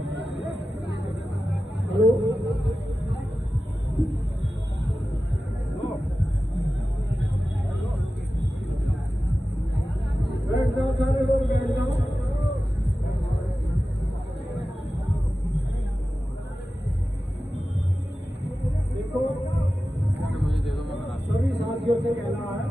Hello, बैठ जाओ, सारे लोग बैठ जाओ। देखो, सभी साथियों से कहना है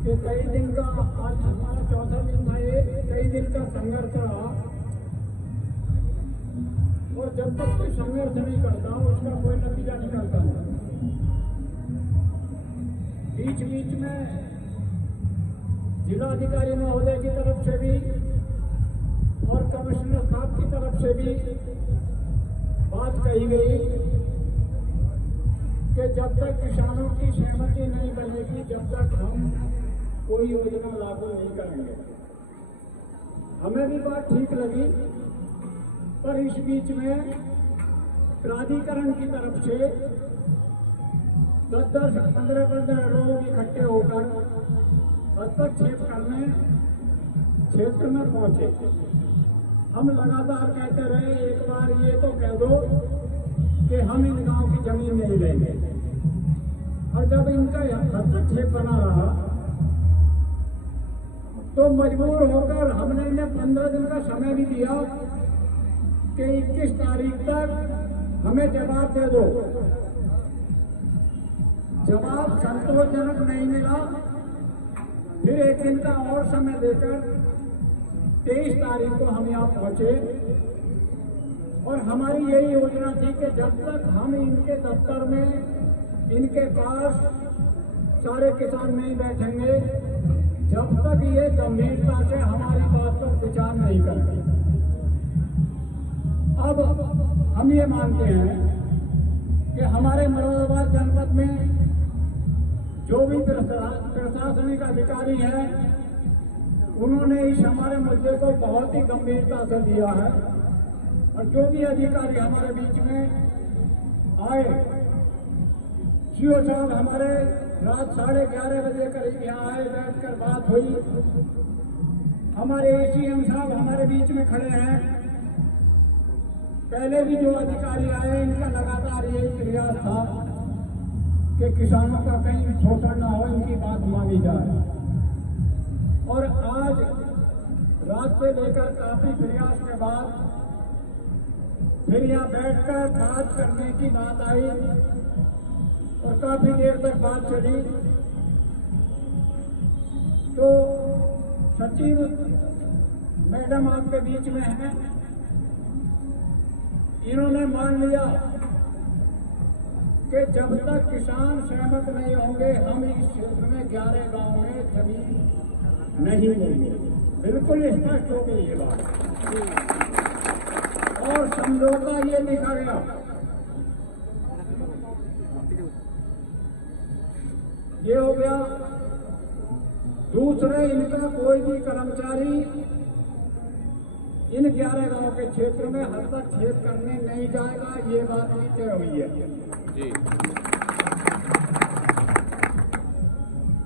कि कई दिन का, आज हमारा चौथा दिन था, ये कई दिन का संघर्ष रहा, और जब तक कोई संघर्ष नहीं करता उसका कोई नतीजा निकलता नहीं। बीच बीच में जिलाधिकारी महोदय की तरफ से भी और कमिश्नर साहब की तरफ से भी बात कही गई कि जब तक किसानों की सहमति नहीं बनेगी, जब तक हम कोई योजना लागू नहीं करेंगे। हमें भी बात ठीक लगी, पर इस बीच में प्राधिकरण की तरफ से 10-15 लोग इकट्ठे होकर हस्तक्षेप करने क्षेत्र में पहुंचे। हम लगातार कहते रहे, एक बार ये तो कह दो कि हम इन गांव की जमीन नहीं लेंगे, और जब इनका हस्तक्षेप बना रहा तो मजबूर होकर हमने इन्हें 15 दिन का समय भी दिया कि 21 तारीख तक हमें जवाब दे दो। जवाब संतोषजनक नहीं मिला, फिर एक दिन का और समय देकर 23 तारीख को हम यहाँ पहुंचे, और हमारी यही योजना थी कि जब तक हम इनके दफ्तर में, इनके पास सारे किसान नहीं बैठेंगे, जब तक ये गंभीरता से हमारी बात पर विचार नहीं करेंगे। अब हम ये मानते हैं कि हमारे मुरादाबाद जनपद में जो भी प्रशासनिक अधिकारी हैं, उन्होंने इस हमारे मुद्दे को बहुत ही गंभीरता से लिया है, और जो भी अधिकारी हमारे बीच में आए, सीओ साहब हमारे रात 11:30 बजे करीब यहाँ आए, बैठकर बात हुई। हमारे एसीएम साहब हमारे बीच में खड़े हैं। पहले भी जो अधिकारी आए, इनका लगातार यही प्रयास था कि किसानों का कहीं शोषण न हो, इनकी बात मानी जाए। और आज रात से लेकर काफी प्रयास के बाद फिर यहाँ बैठकर बात करने की बात आई, और काफी देर तक बात चली। तो सचिव मैडम आपके बीच में हैं, इन्होंने मान लिया कि जब तक किसान सहमत नहीं होंगे, हम इस क्षेत्र में 11 गांव में जमीन नहीं लेंगे। बिल्कुल स्पष्ट हो गई ये बात, और समझौता ये लिखा गया, ये हो गया। दूसरे, इनका कोई भी कर्मचारी इन 11 गांव के क्षेत्र में हस्तक्षेप करने नहीं जाएगा, ये बात भी तय हुई है जी।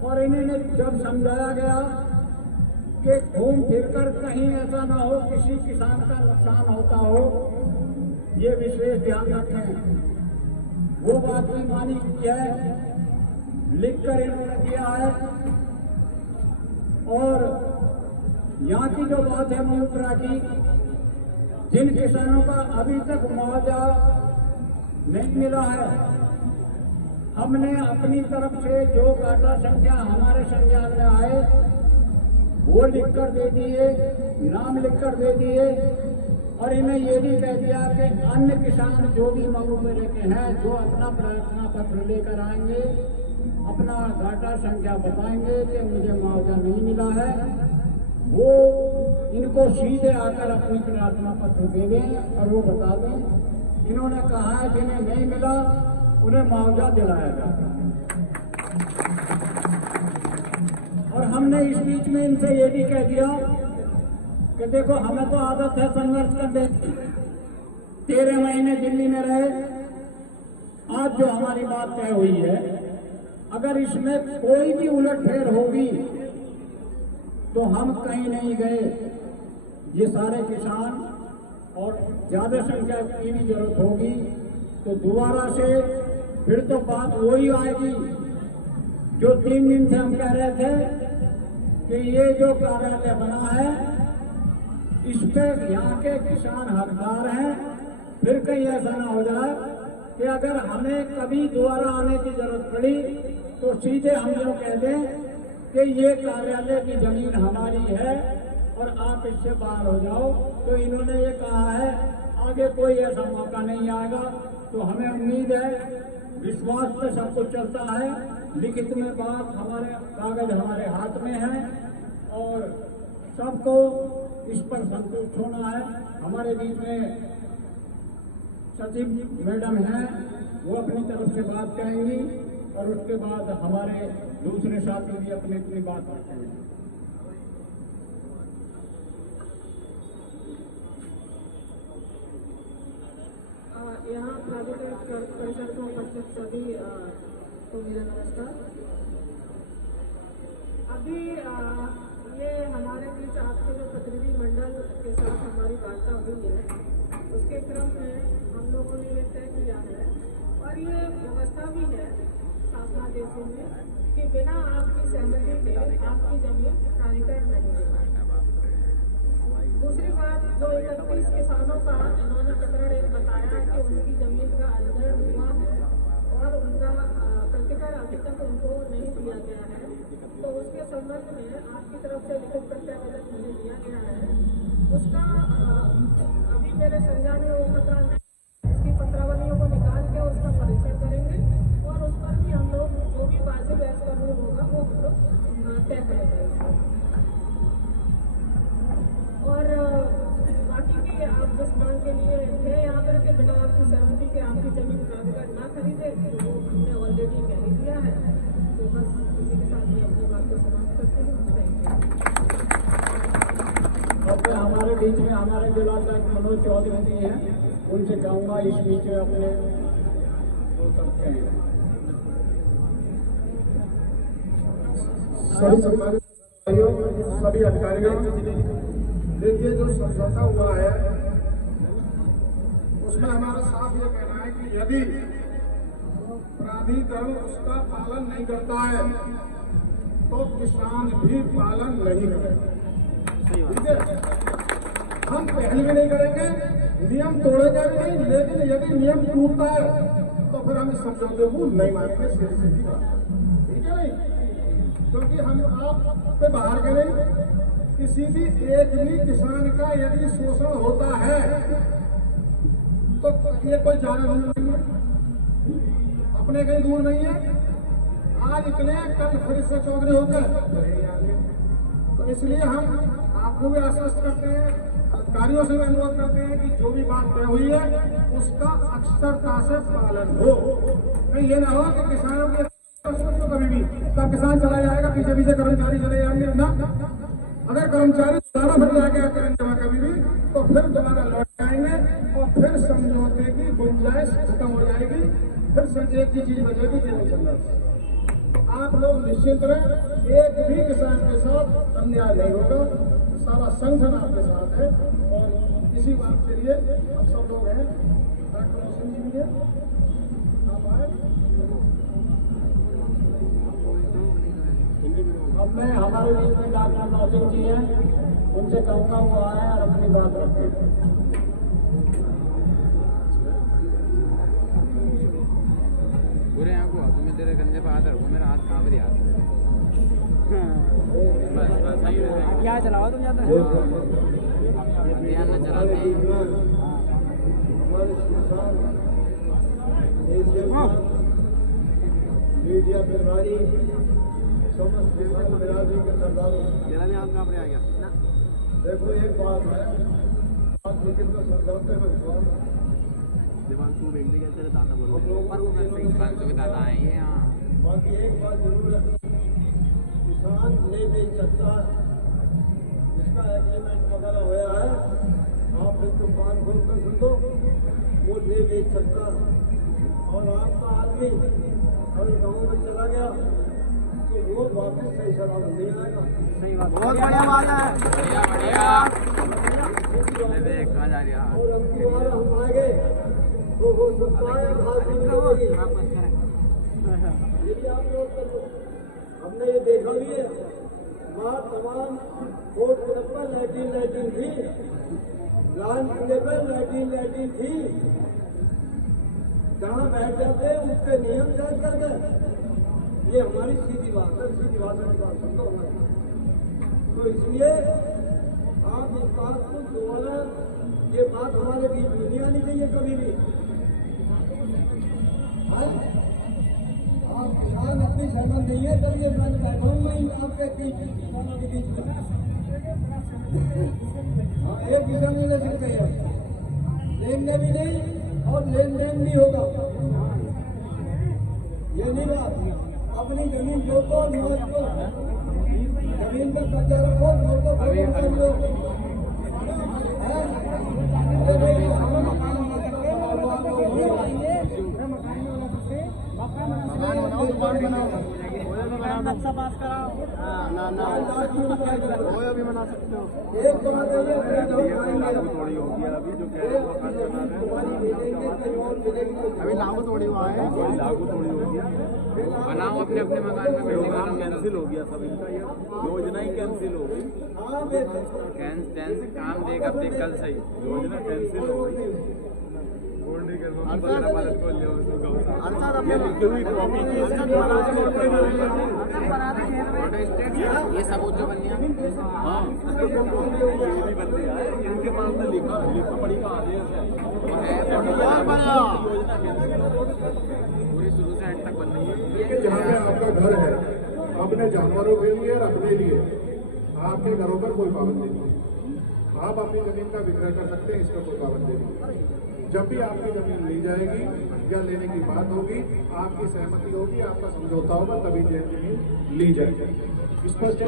और इन्हें जब समझाया गया कि घूम फिरकर कहीं ऐसा ना हो किसी किसान का नुकसान होता हो, ये विशेष ध्यान रखें, वो बात भी मानी है, लिखकर इन्होंने दिया है। और यहाँ की जो बात है मुद्रा की, जिन किसानों का अभी तक मुआवजा नहीं मिला है, हमने अपनी तरफ से जो घाटा संख्या हमारे संज्ञान में आए वो लिखकर दे दिए, नाम लिखकर दे दिए, और इन्हें ये भी कह दिया कि अन्य किसान जो भी मांगों में रहते हैं, जो अपना प्रार्थना पत्र लेकर आएंगे, अपना घाटा संख्या बताएंगे कि मुझे मुआवजा नहीं मिला है, वो इनको सीधे आकर अपनी प्रार्थना पत्र दे दें और वो बता दें। इन्होंने कहा है जिन्हें नहीं मिला उन्हें मुआवजा दिलाया जाता है। और हमने इस बीच में इनसे ये भी कह दिया कि देखो, हमें तो आदत है संघर्ष करने, 13 महीने दिल्ली में रहे, आज जो हमारी बात तय हुई है, अगर इसमें कोई भी उलटफेर होगी तो हम कहीं नहीं गए, ये सारे किसान और ज्यादा संख्या की भी जरूरत होगी तो दोबारा से फिर तो बात वही आएगी जो 3 दिन से हम कह रहे थे कि ये जो कार्यालय बना है इस पे यहाँ के किसान हकदार हैं। फिर कहीं ऐसा ना हो जाए कि अगर हमें कभी दोबारा आने की जरूरत पड़ी तो सीधे हम लोग कह दें कि ये कार्यालय की जमीन हमारी है और आप इससे बाहर हो जाओ। तो इन्होंने ये कहा है आगे कोई ऐसा मौका नहीं आएगा। तो हमें उम्मीद है, विश्वास पे सब कुछ चलता है, लिखित में बात हमारे कागज हमारे हाथ में है और सबको इस पर संतुष्ट होना है। हमारे बीच में सचिव मैडम हैं, वो अपनी तरफ से बात कहेंगी और उसके बाद हमारे दूसरे साथी भी अपनी अपनी बात रखेंगे। यहाँ प्राधिकरण परिषद को उपस्थित सभी को मेरा नमस्कार। अभी ये हमारे बीच आपके जो प्रतिनिधि मंडल के साथ हमारी वार्ता हुई है उसके क्रम में हम लोगों ने ये तय किया है और ये व्यवस्था भी है शासनादेश में कि बिना आपकी सहमति के आपकी जमीन प्राधिकरण नहीं है। दूसरी बात, जो 31 किसानों का इन्होंने प्रकरण एक बताया है कि उनकी जमीन का अधिग्रहण हुआ है और उनका प्रतिकर अभी तक उनको नहीं दिया गया है, तो उसके संबंध में आपकी तरफ से लिखित प्रत्यावेदन मुझे दिया गया है। उसका अभी मेरे संज्ञान में वो पता नहीं, उसकी पत्रावलियों को निकाल के उसका परीक्षण करेंगे और उस पर भी हम लोग जो भी वाजिब ऐसा रूल होगा वो हम लोग तय करेंगे। और बाकी के आप जिस मांग के लिए थे यहाँ पर के बिना आपकी सहमति के आपकी जमीन प्राधिकरण ना खरीदे तो वो हमने ऑलरेडी कह ही दिया है। तो बस इसी के साथ मैं अपनी बात को समाप्त करती हूँ। अब हमारे बीच में हमारे जिला अध्यक्ष मनोज चौधरी जी हैं, उनसे कहूँगा इस बीच में अपने सभी अधिकारियों, देखिए जो समझौता हुआ है उसमें हमारा साफ ये कहना है कि यदि प्राधिकरण उसका पालन नहीं करता है तो किसान भी पालन नहीं करेगा। ठीक है, हम पहल भी नहीं करेंगे, नियम तोड़ेंगे भी नहीं, लेकिन यदि नियम टूटता है तो फिर हम इस समझौते को नहीं मानेंगे। ठीक है नहीं, क्योंकि हम आप पे बाहर के नहीं, किसी भी एक भी किसान का यदि शोषण होता है तो ये कोई ज्यादा दूर नहीं है, अपने कहीं दूर नहीं है। आज निकले कल फिर से चौधरी होकर, तो इसलिए हम आपको भी आश्वस्त करते हैं, अधिकारियों से भी अनुरोध करते हैं कि जो भी बात तय हुई है उसका अक्षरता से पालन हो। कहीं ये ना हो कि किसानों के कभी भी तब किसान चला जाएगा, पीछे पीछे कर्मचारी चले जाएंगे ना। अगर कर्मचारी दोबारा फिर जाके करेंगे कभी भी तो फिर दोबारा लौट आएंगे और फिर समझौते की गुंजाइश खत्म हो जाएगी, फिर से एक ही चीज बचेगी कि नहीं चल रहा। तो आप लोग निश्चिंत रहें, एक भी किसान के साथ अन्याय नहीं होगा, सारा संगठन आपके साथ है। और इसी बात के लिए अब सब लोग हैं, डॉक्टर रोशन जी भी है, आप आए। अब मैं हमारे बीच में डॉक्टर नौसिंह जी हैं, उनसे कहूँगा वो आए और अपनी बात रखें। पूरे आपको तुम्हें तेरे कंधे पर हाथ रखो, मेरा हाथ कांप रहा है। बस क्या चलाओ तुम ज्यादा ध्यान न चलाते मीडिया प्रभारी समस्त किसान बिरादरी के सरदारों, मेरा भी हाथ कांप रहा गया। देखो एक बात है, आप लेकिन तो समझौते में दिमाग व्यक्ति कहते हैं दादा बोलो पर वो दिमाग के दादा आए हैं यहाँ। बाकी एक बात जरूर है, किसान नहीं बेच सकता, जिसका एग्रीमेंट वगैरह होया है आप एक तो कान खोल कर सुन दो, वो नहीं बेच सकता। और आपका आदमी अगर गाँव में चला गया तो वो वापस सही सलामत नहीं आएगा। बहुत बढ़िया बात है, बढ़िया बढ़िया। कहाँ जा रही है? और अब की बार हम आएंगे तो हो सकता है फालतू नहीं होगी। यदि आप लोग हमने ये देखा भी है, वहाँ तमाम वोट क्लब पर लाइटिंग थी, लाल किले पर लाइटिंग थी। जहाँ बैठ जाते हैं उसके नियम जांच कर गए। ये हमारी सीधी बात है, सीधी बात है, समझो हमारी। तो इसलिए आप इस बात को दोबारा, ये बात हमारे बीच में नहीं आनी चाहिए कभी भी। आप किसान अपनी सहमत नहीं है, तब ये मैं बैठा हूँ मैं आपके किसानों के बीच में। हाँ, एक किसान नहीं ले सकते हैं, लेंगे भी नहीं और लेन देन भी होगा। ये नहीं बात, अपनी जमीन जोतो, मौज को जमीन में कब्जा रखो, घर को कर लो। नक्शा पास कराओ ना वो अभी बना सकते हो। एक बात है थोड़ी होगी अभी जो अभी लागू थोड़ी हुआ है, लागू थोड़ी होगी। बनाओ अपने अपने मकान में बिल्डिंग कैंसिल हो गया सब इनका, ये योजना ही कैंसिल हो गई। काम देगा अपने कल सही योजना कैंसिल हो गई। ये सबूत जो बन गया, हाँ इनके पास में लिखा पड़ी का आदेश है, पूरी शुरू से एंड तक बन रही है। जहाँ पे आपका घर है, अपने जानवरों के लिए और अपने लिए, आपके घरों पर कोई पाबंदी नहीं। आप अपनी जमीन का विक्रय कर सकते हैं, इसका कोई पाबंदी नहीं। जब भी आपकी जमीन ली जाएगी या लेने की बात होगी, आपकी सहमति होगी, आपका समझौता होगा, तभी जमीन ली जाएगी। स्पष्ट